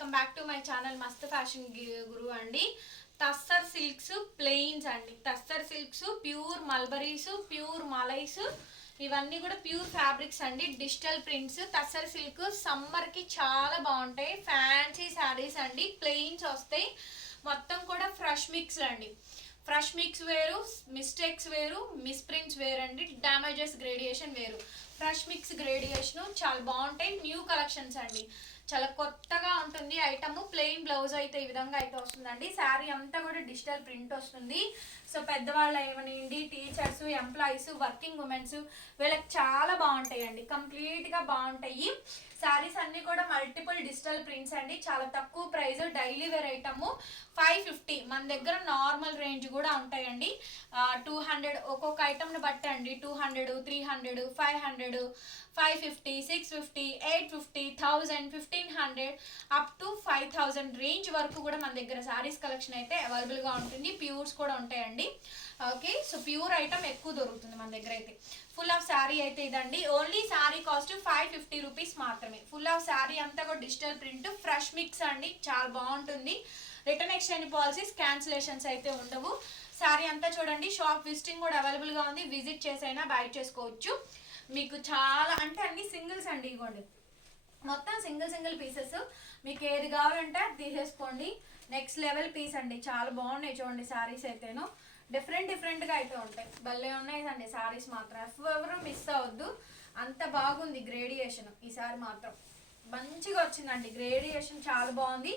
Welcome back to my channel Mast fashion guru అండి. Tussar silks plains అండి. Tussar silks pure mulberries pure మలైస్ ఇవన్నీ కూడా pure fabrics అండి. Digital prints tussar silk సమ్మర్కి చాలా బాగుంటాయి. ఫ్యాన్సీ శారీస్ అండి. ప్లెయిన్స్ వస్తాయి. మొత్తం కూడా ఫ్రెష్ మిక్స్ అండి. ఫ్రెష్ మిక్స్ వేరు మిస్టేక్స్ వేరు మిస్ప్రింట్స్ వేరు అండి డ్యామేజెస్ గ్రేడియేషన్ వేరు. ఫ్రెష్ మిక్స్ గ్రేడియేషన్ చాలా బాగుంటాయి. న్యూ కలెక్షన్స్ అండి. చాలా కొత్తగా ఉంటుంది ఐటమ్. ప్లెయిన్ బ్లౌజ్ అయితే ఈ విధంగా అయితే వస్తుందండి. శారీ అంతా కూడా డిజిటల్ ప్రింట్ వస్తుంది. సో పెద్దవాళ్ళు ఏమనివ్వండి టీచర్స్ ఎంప్లాయీస్ వర్కింగ్ ఉమెన్స్ వీళ్ళకి చాలా బాగుంటాయండి. కంప్లీట్గా బాగుంటాయి. శారీస్ అన్ని కూడా మల్టిపుల్ డిజిటల్ ప్రింట్స్ అండి. చాలా తక్కువ price daily wear item five fifty. మన దగ్గర నార్మల్ రేంజ్ కూడా ఉంటాయండి. టూ హండ్రెడ్ ఒక్కొక్క ఐటమ్ని బట్టి అండి. Two hundred three hundred five hundred five fifty six fifty eight fifty thousand fifteen hundred up to five thousand range వరకు కూడా మన దగ్గర శారీస్ కలెక్షన్ అయితే అవైలబుల్గా ఉంటుంది. ప్యూర్స్ కూడా ఉంటాయండి. ఓకే సో ప్యూర్ ఐటమ్ ఎక్కువ దొరుకుతుంది మన దగ్గర అయితే. ఫుల్ ఆఫ్ శారీ అయితే ఇదండి. Only saree cost five fifty rupees మాత్రమే. ఫుల్ ఆఫ్ శారీ అంతా కూడా డిజిటల్ ప్రింట్ ఫ్రెష్ మిక్స్ అండి. చాలా బాగుంటుంది. రిటర్న్ ఎక్స్చేంజ్ పాలసీస్ క్యాన్సిలేషన్స్ అయితే ఉండవు. శారీ అంతా చూడండి షాప్ విజిటింగ్ కూడా అవైలబుల్గా ఉంది. విజిట్ చేసైనా బై చేసుకోవచ్చు. మీకు చాలా అంటే అన్ని సింగిల్స్ అండి ఇవ్వండి. మొత్తం సింగిల్ సింగిల్ పీసెస్ మీకు ఏది కావాలంటే అది తీసేసుకోండి. నెక్స్ట్ లెవెల్ పీస్ అండి. చాలా బాగున్నాయి చూడండి శారీస్ అయితేను. డిఫరెంట్ డిఫరెంట్గా అయితే ఉంటాయి. భలే ఉన్నాయి అండి శారీస్ మాత్రం. ఎవరు మిస్ అవ్వద్దు. అంత బాగుంది గ్రేడియేషన్ ఈసారి మాత్రం మంచిగా వచ్చిందండి. గ్రేడియేషన్ చాలా బాగుంది.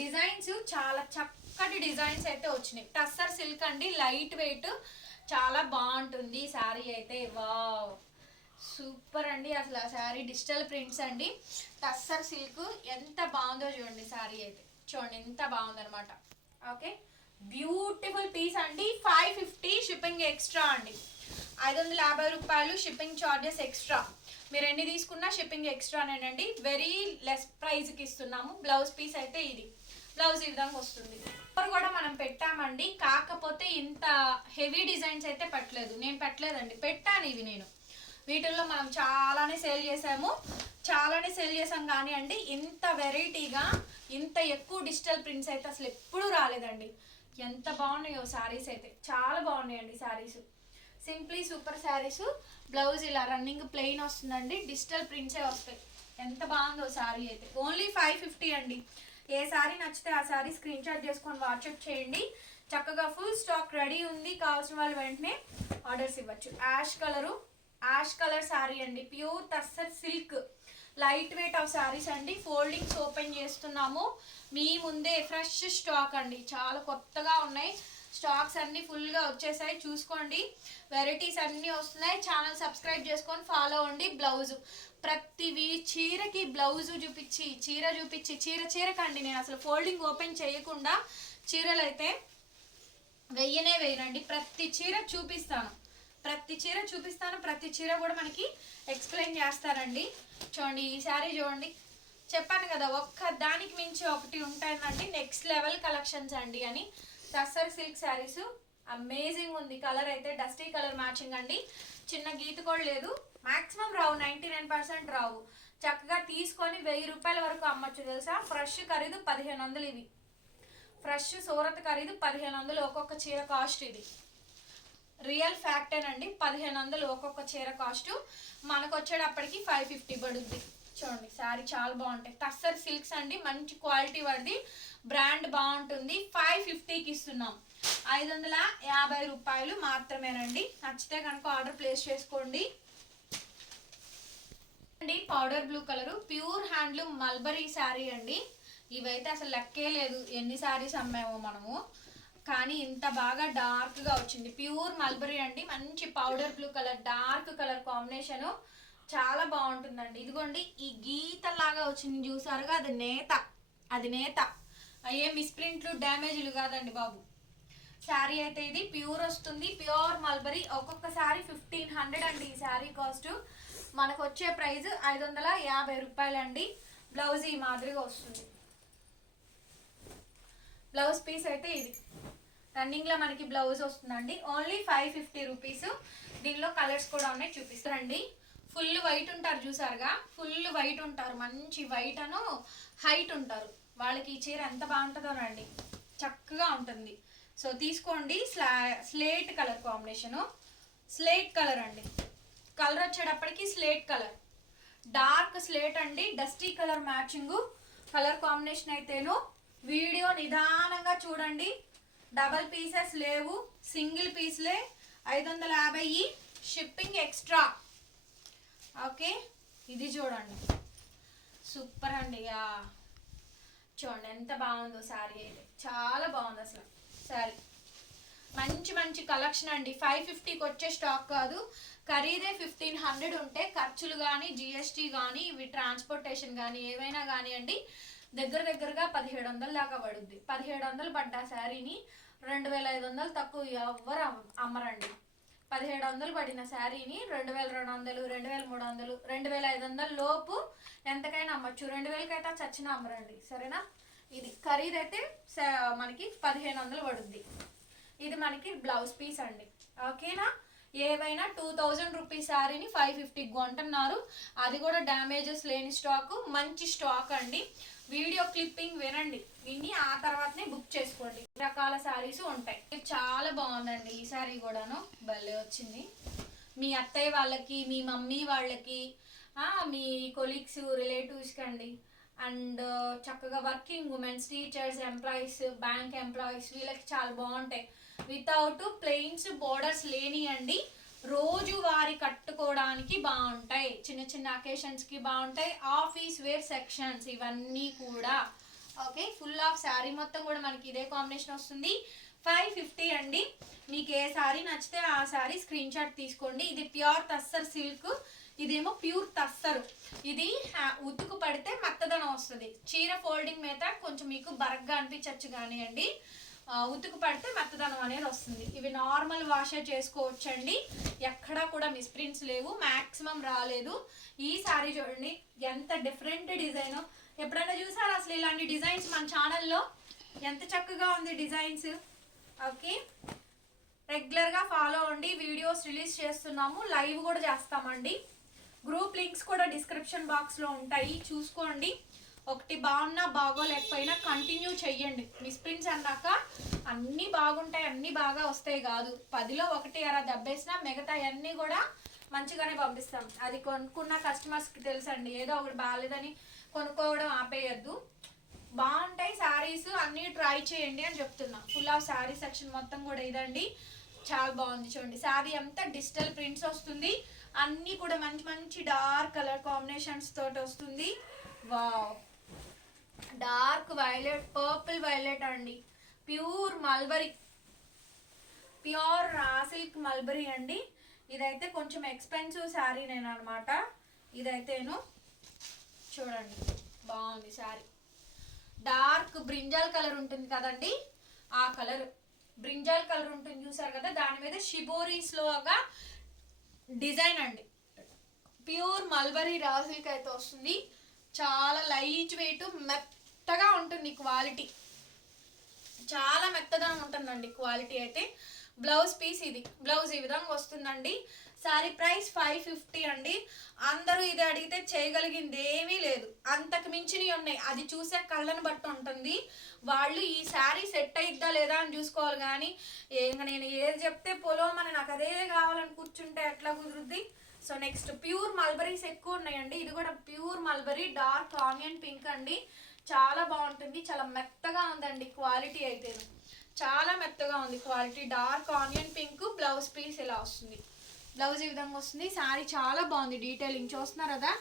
డిజైన్స్ చాలా చక్కటి డిజైన్స్ అయితే వచ్చినాయి. టస్సర్ సిల్క్ అండి లైట్ వెయిట్ చాలా బాగుంటుంది శారీ అయితే. వావ్ సూపర్ అండి అసలు ఆ శారీ డిజిటల్ ప్రింట్స్ అండి. టస్సర్ సిల్క్ ఎంత బాగుందో చూడండి శారీ అయితే. చూడండి ఎంత బాగుందనమాట ఓకే బ్యూటిఫుల్ పీస్ అండి. ఫైవ్ ఫిఫ్టీ షిప్పింగ్ ఎక్స్ట్రా అండి. ఐదు వందల యాభై రూపాయలు షిప్పింగ్ చార్జెస్ ఎక్స్ట్రా. మీరు ఎన్ని తీసుకున్నా షిప్పింగ్ ఎక్స్ట్రానేనండి వెరీ లెస్ ప్రైస్కి ఇస్తున్నాము. బ్లౌజ్ పీస్ అయితే ఇది. బ్లౌజ్ ఈ విధంగా వస్తుంది. కవర్ కూడా మనం పెట్టామండి. కాకపోతే ఇంత హెవీ డిజైన్స్ అయితే పెట్టలేదు. నేను పెట్టలేదండి. పెట్టాను ఇవి నేను. వీటిల్లో మనం చాలానే సేల్ చేసాము చాలానే సేల్ చేసాం కానీ అండి ఇంత వెరైటీగా ఇంత ఎక్కువ డిజిటల్ ప్రింట్స్ అయితే అసలు ఎప్పుడూ రాలేదండి. ఎంత బాగున్నాయో శారీస్ అయితే. చాలా బాగున్నాయండి sarees simply super sarees blouse ఇలా రన్నింగ్ ప్లెయిన్ వస్తుందండి డిజిటల్ ప్రింట్సే వస్తాయి. ఎంత బాగుందో శారీ అయితే. ఓన్లీ ఫైవ్ ఫిఫ్టీ అండి. ఏ శారీ నచ్చితే ఆ శారీ స్క్రీన్ షాట్ చేసుకొని వాట్సాప్ చేయండి. చక్కగా ఫుల్ స్టాక్ రెడీ ఉంది. కావాల్సిన వాళ్ళు వెంటనే ఆర్డర్స్ ఇవ్వచ్చు. Ash colour ash colour saree అండి. Pure tussar silk light weight half sarees అండి. ఫోల్డింగ్స్ ఓపెన్ చేస్తున్నాము. మీ ముందే ఫ్రెష్ స్టాక్ అండి. చాలా కొత్తగా ఉన్నాయి. స్టాక్స్ అన్ని ఫుల్గా వచ్చేసాయి. చూసుకోండి. వెరైటీస్ అన్నీ వస్తున్నాయి. ఛానల్ సబ్స్క్రైబ్ చేసుకొని ఫాలో అవ్వండి. బ్లౌజ్. ప్రతివి చీరకి బ్లౌజ్ చూపించి చీర చూపించి చీర చీరకండి. నేను అసలు ఫోల్డింగ్ ఓపెన్ చేయకుండా చీరలు అయితే వెయ్యనే వేయనండి ప్రతి చీర చూపిస్తాను. ప్రతి చీర చూపిస్తాను. ప్రతి చీర కూడా మనకి ఎక్స్ప్లెయిన్ చేస్తారండి చూడండి ఈ శారీ చూడండి. చెప్పాను కదా ఒక్క దానికి మించి ఒకటి ఉంటాయండి. నెక్స్ట్ లెవెల్ కలెక్షన్స్ అండి అని. Tussar silk sarees. అమేజింగ్ ఉంది. కలర్ అయితే డస్టీ కలర్ మ్యాచింగ్ అండి. చిన్న గీత కూడా లేదు. మాక్సిమం రావు. నైంటీ నైన్ పర్సెంట్ రావు. చక్కగా తీసుకొని వెయ్యి రూపాయల వరకు అమ్మచ్చు తెలుసా? ఫ్రెష్ ఖరీదు పదిహేను వందలు ఇవి. ఫ్రెష్ సూరత్ ఖరీదు పదిహేను వందలు. ఒక్కొక్క చీర కాస్ట్ ఇది. రియల్ ఫ్యాక్టేనండి పదిహేను వందలు ఒక్కొక్క చీర కాస్ట్ మనకు వచ్చేటప్పటికి ఫైవ్ ఫిఫ్టీ పడుద్ది. చూడండి శారీ చాలా బాగుంటాయి. టస్సర్ సిల్క్స్ అండి మంచి క్వాలిటీ వాడిది బ్రాండ్ బాగుంటుంది. ఫైవ్ ఫిఫ్టీకి ఇస్తున్నాం. ఐదు వందల యాభై రూపాయలు మాత్రమేనండి. నచ్చితే కనుక ఆర్డర్ ప్లేస్ చేసుకోండి. అండి powder blue colour pure handloom mulberry saree అండి. ఇవైతే అసలు లెక్కే లేదు. ఎన్ని శారీస్ అమ్మామో మనము. కానీ ఇంత బాగా డార్క్గా వచ్చింది. ప్యూర్ మల్బరీ అండి. మంచి powder blue colour dark colour combination చాలా బాగుంటుందండి. ఇదిగోండి ఈ గీతలాగా వచ్చింది చూసారుగా అది నేత అది నేత. అయ్యే మిస్ప్రింట్లు డ్యామేజ్లు కాదండి బాబు. శారీ అయితే ఇది ప్యూర్ వస్తుంది ప్యూర్ మల్బరీ ఒక్కొక్క శారీ ఫిఫ్టీన్ హండ్రెడ్ అండి ఈ శారీ కాస్ట్ మనకు వచ్చే ప్రైస్ ఐదు వందల యాభై రూపాయలండి. బ్లౌజ్ ఈ మాదిరిగా వస్తుంది. బ్లౌజ్ పీస్ అయితే ఇది. రన్నింగ్లో మనకి బ్లౌజ్ వస్తుందండి. Only five fifty rupees. దీనిలో కలర్స్ కూడా ఉన్నాయి చూపిస్తారండి ఫుల్ వైట్ ఉంటారు చూసారుగా? ఫుల్ వైట్ ఉంటారు మంచి వైట్ అను హైట్ ఉంటారు. వాళ్ళకి ఈ చీర ఎంత బాగుంటుందోనండి చక్కగా ఉంటుంది. సో తీసుకోండి స్లా slate colour combination. Slate colour అండి. కలర్ వచ్చేటప్పటికి స్లేట్ కలర్. డార్క్ స్లేట్ అండి dusty colour matching. Colour combination అయితేను వీడియో నిదానంగా చూడండి. డబల్ పీసెస్ లేవు సింగిల్ పీస్లే. ఐదు వందల యాభై షిప్పింగ్ ఎక్స్ట్రా. ఓకే ఇది చూడండి. సూపర్ అండి ఇక చూడండి ఎంత బాగుందో శారీ అయితే. చాలా బాగుంది అసలు శారీ. మంచి మంచి కలెక్షన్ అండి. ఫైవ్ ఫిఫ్టీకి వచ్చే స్టాక్ కాదు. ఖరీదే ఫిఫ్టీన్ హండ్రెడ్ ఉంటే ఖర్చులు కానీ జిఎస్టీ కానీ ఇవి ట్రాన్స్పోర్టేషన్ కానీ ఏవైనా కానివ్వండి దగ్గర దగ్గరగా పదిహేడు వందల దాకా పడుద్ది. పదిహేడు వందలు పడ్డ శారీని రెండు వేల ఐదు వందలు తక్కువ ఎవ్వరు అమ్మరండి. పదిహేడు వందలు పడిన శారీని రెండు వేల రెండు వందలు రెండు వేల మూడు వందలు రెండు వేల ఐదు వందల లోపు ఎంతకైనా అమ్మచ్చు. రెండు వేలకైతే చచ్చిన అమ్మరండి. సరేనా? ఇది ఖరీదైతే అయితే మనకి పదిహేను వందలు పడుద్ది. ఇది మనకి బ్లౌజ్ పీస్ అండి. ఓకేనా? ఏవైనా టూ థౌజండ్ రూపీస్ శారీని ఫైవ్ ఫిఫ్టీకి కొంటున్నారు. అది కూడా డ్యామేజెస్ లేని స్టాక్ మంచి స్టాక్ అండి. వీడియో క్లిప్పింగ్ వినండి. విని ఆ తర్వాతనే బుక్ చేసుకోండి. రకాల శారీస్ ఉంటాయి. ఇది చాలా బాగుందండి ఈ శారీ కూడాను. భలే వచ్చింది. మీ అత్తయ్య వాళ్ళకి మీ మమ్మీ వాళ్ళకి మీ కొలీగ్స్ రిలేటివ్స్కి అండి అండ్ చక్కగా working womens teachers employees bank employees వీళ్ళకి చాలా బాగుంటాయి. వితౌట్ ప్లెయిన్స్ బోర్డర్స్ లేనియండి రోజు వారి కట్టుకోవడానికి బాగుంటాయి. చిన్న చిన్న అకేషన్స్కి బాగుంటాయి. ఆఫీస్ వేర్ సెక్షన్స్ ఇవన్నీ కూడా. ఓకే ఫుల్ ఆఫ్ శారీ మొత్తం కూడా మనకి ఇదే కాంబినేషన్ వస్తుంది. ఫైవ్ ఫిఫ్టీ అండి. మీకు ఏ శారీ నచ్చితే ఆ శారీ స్క్రీన్ షాట్ తీసుకోండి. ఇది ప్యూర్ తస్సర్ సిల్క్. ఇదేమో ప్యూర్ తస్సరు. ఇది హ్యా- ఉతుకు పడితే మెత్తదనం వస్తుంది. చీర ఫోల్డింగ్ మీద కొంచెం మీకు బరగ్గా అనిపించవచ్చు కానివ్వండి. ఉతుకు పడితే మెత్తదనం అనేది వస్తుంది. ఇవి నార్మల్ వాషే చేసుకోవచ్చండి. ఎక్కడా కూడా మిస్ప్రింట్స్ లేవు మ్యాక్సిమం రాలేదు. ఈ సారీ చూడండి ఎంత డిఫరెంట్ డిజైన్. ఎప్పుడైనా చూసారా అసలు ఇలాంటి డిజైన్స్ మన ఛానల్లో? ఎంత చక్కగా ఉంది డిజైన్స్. ఓకే. రెగ్యులర్గా ఫాలో అవ్వండి. వీడియోస్ రిలీజ్ చేస్తున్నాము. లైవ్ కూడా చేస్తామండి. గ్రూప్ లింక్స్ కూడా డిస్క్రిప్షన్ బాక్స్లో ఉంటాయి. చూసుకోండి. ఒకటి బాగున్నా బాగోలేకపోయినా కంటిన్యూ చెయ్యండి. మిస్ప్రింట్స్ అన్నాక అన్నీ బాగుంటాయి అన్నీ బాగా వస్తాయి కాదు. పదిలో ఒకటి అలా దెబ్బేసినా మిగతా అన్నీ కూడా మంచిగానే పంపిస్తాం. అది కొనుక్కున్న కస్టమర్స్కి తెలుసండి. ఏదో ఒకటి బాగాలేదని కొనుక్కోవడం ఆపేయద్దు. బాగుంటాయి శారీస్ అన్నీ ట్రై చేయండి అని చెప్తున్నా. ఫుల్ ఆఫ్ శారీ సెక్షన్ మొత్తం కూడా ఇదండి. చాలా బాగుంది చూడండి. శారీ అంతా డిజిటల్ ప్రింట్స్ వస్తుంది. అన్నీ కూడా మంచి మంచి డార్క్ కలర్ కాంబినేషన్స్ తోటి వస్తుంది. Wow. Dark violet purple violet అండి. Pure mulberry. Pure silk mulberry అండి. ఇదైతే కొంచెం ఎక్స్పెన్సివ్ శారీ నేను అనమాట ఇదైతేను చూడండి. బాగుంది శారీ. డార్క్ బ్రింజాల్ కలర్ ఉంటుంది కదండి. ఆ కలర్. బ్రింజాల్ కలర్ ఉంటుంది చూసారు కదా దాని మీద షిబోరీస్లోగా డిజైన్ అండి. ప్యూర్ మల్బరీ రా అయితే వస్తుంది. చాలా లైట్ వెయిట్ మెత్తగా ఉంటుంది క్వాలిటీ. చాలా మెత్తగా ఉంటుందండి క్వాలిటీ అయితే. బ్లౌజ్ పీస్ ఇది. బ్లౌజ్ ఈ విధంగా వస్తుందండి. శారీ ప్రైస్ ఫైవ్ ఫిఫ్టీ అండి. అందరూ ఇది అడిగితే చేయగలిగింది ఏమీ లేదు. అంతకు మించినవి ఉన్నాయి. అది చూసే కళ్ళను బట్టి ఉంటుంది. వాళ్ళు ఈ శారీ సెట్ అయిద్దా లేదా అని చూసుకోవాలి కానీ ఇంకా నేను ఏది చెప్తే పొలోమని నాకు అదే కావాలని కూర్చుంటే ఎట్లా కుదురుద్ది? సో నెక్స్ట్ ప్యూర్ మల్బరీస్ ఎక్కువ ఉన్నాయండి. ఇది కూడా pure mulberry dark onion pink అండి. చాలా బాగుంటుంది. చాలా మెత్తగా ఉందండి క్వాలిటీ అయితే చాలా మెత్తగా ఉంది quality. Dark onion pink blouse piece ఇలా వస్తుంది. బ్లౌజ్ ఈ విధంగా వస్తుంది. శారీ చాలా బాగుంది డీటెయిలింగ్. చూస్తున్నారు కదా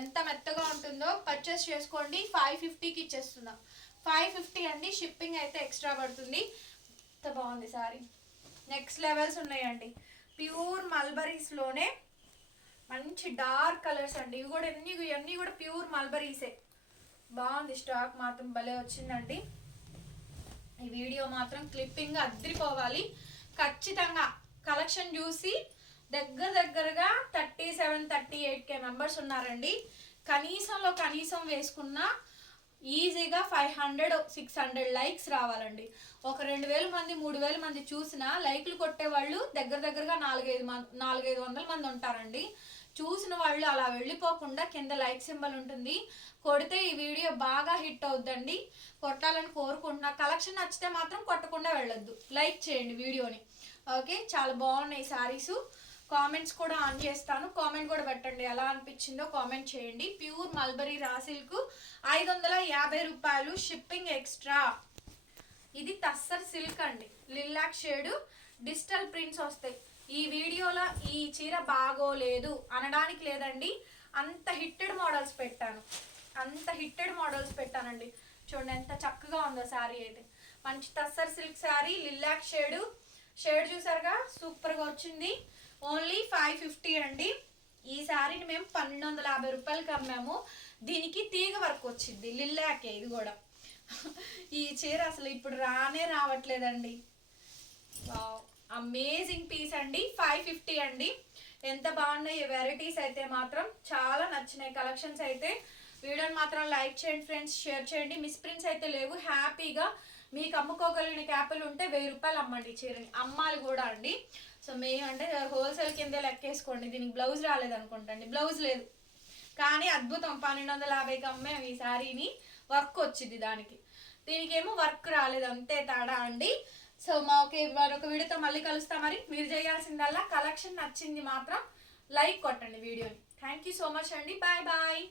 ఎంత మెత్తగా ఉంటుందో పర్చేస్ చేసుకోండి. ఫైవ్ ఫిఫ్టీకి ఇచ్చేస్తున్నాం. ఫైవ్ ఫిఫ్టీ అండి. షిప్పింగ్ అయితే ఎక్స్ట్రా పడుతుంది. ఎంత బాగుంది శారీ. నెక్స్ట్ లెవెల్స్ ఉన్నాయండి. ప్యూర్ మల్బరీస్లోనే మంచి డార్క్ కలర్స్ అండి. ఇవి కూడా ఎన్ని ఇవన్నీ కూడా ప్యూర్ మల్బరీసే. బాగుంది. స్టాక్ మాత్రం భలే వచ్చిందండి. ఈ వీడియో మాత్రం క్లిప్పింగ్ అద్దరిపోవాలి. ఖచ్చితంగా కలెక్షన్ చూసి దగ్గర దగ్గరగా thirty seven thirty eight K members ఉన్నారండి. కనీసంలో కనీసం వేసుకున్న ఈజీగా five hundred six hundred likes రావాలండి. ఒక రెండు వేల మంది మూడు వేల మంది చూసినా లైక్లు కొట్టే వాళ్ళు దగ్గర దగ్గరగా నాలుగైదు మంది నాలుగైదు వందల మంది ఉంటారండి. చూసిన వాళ్ళు అలా వెళ్ళిపోకుండా కింద లైక్ సింబల్ ఉంటుంది. కొడితే ఈ వీడియో బాగా హిట్ అవుద్దండి. కొట్టాలని కోరుకుంటున్నా. కలెక్షన్ నచ్చితే మాత్రం కొట్టకుండా వెళ్ళొద్దు. లైక్ చేయండి వీడియోని. ఓకే? చాలా బాగున్నాయి శారీస్ కామెంట్స్ కూడా ఆన్ చేస్తాను. కామెంట్ కూడా పెట్టండి. ఎలా అనిపించిందో కామెంట్ చేయండి. Pure mulberry raw silk. ఐదు వందల యాభై రూపాయలు షిప్పింగ్ ఎక్స్ట్రా. ఇది తస్సర్ సిల్క్ అండి. Lilac shade. డిజిటల్ ప్రింట్స్ వస్తాయి. ఈ వీడియోలో ఈ చీర బాగోలేదు అనడానికి లేదండి అంత హిట్టెడ్ మోడల్స్ పెట్టాను. అంత హిట్టెడ్ మోడల్స్ పెట్టానండి. చూడండి ఎంత చక్కగా ఉందో శారీ అయితే. మంచి tussar silk sari lilac shade. Shade చూసారుగా? సూపర్గా వచ్చింది. ఓన్లీ ఫైవ్ ఫిఫ్టీ అండి. ఈ శారీని మేము పన్నెండు వందల యాభై రూపాయలకి అమ్మాము. దీనికి తీగ వర్క్ వచ్చింది లిల్లాకే ఇది కూడా. ఈ చీర అసలు ఇప్పుడు రానే రావట్లేదండి. అమేజింగ్ పీస్ అండి. ఫైవ్ ఫిఫ్టీ అండి. ఎంత బాగున్నాయి వెరైటీస్ అయితే మాత్రం. చాలా నచ్చినాయి కలెక్షన్స్ అయితే. వీడియోని మాత్రం లైక్ చేయండి ఫ్రెండ్స్. షేర్ చేయండి. మిస్ ప్రింట్స్ అయితే లేవు. హ్యాపీగా మీకు అమ్ముకోగలిగిన క్యాపులు ఉంటే వెయ్యి రూపాయలు అమ్మండి చీరని. అమ్మాలి కూడా అండి. సో మేము అంటే హోల్సేల్ కిందే లెక్కేసుకోండి. దీనికి బ్లౌజ్ రాలేదు అనుకుంటండి. బ్లౌజ్ లేదు. కానీ అద్భుతం. పన్నెండు వందల యాభైకి అమ్మాము ఈ శారీని వర్క్ వచ్చింది దానికి. దీనికేమో వర్క్ రాలేదు. అంతే తేడా అండి. సో మాకు మరొక వీడియోతో మళ్ళీ కలుస్తాం మరి. మీరు చేయాల్సిందల్లా కలెక్షన్ నచ్చింది మాత్రం లైక్ కొట్టండి వీడియోని. థ్యాంక్ యూ సో మచ్ అండి. Bye bye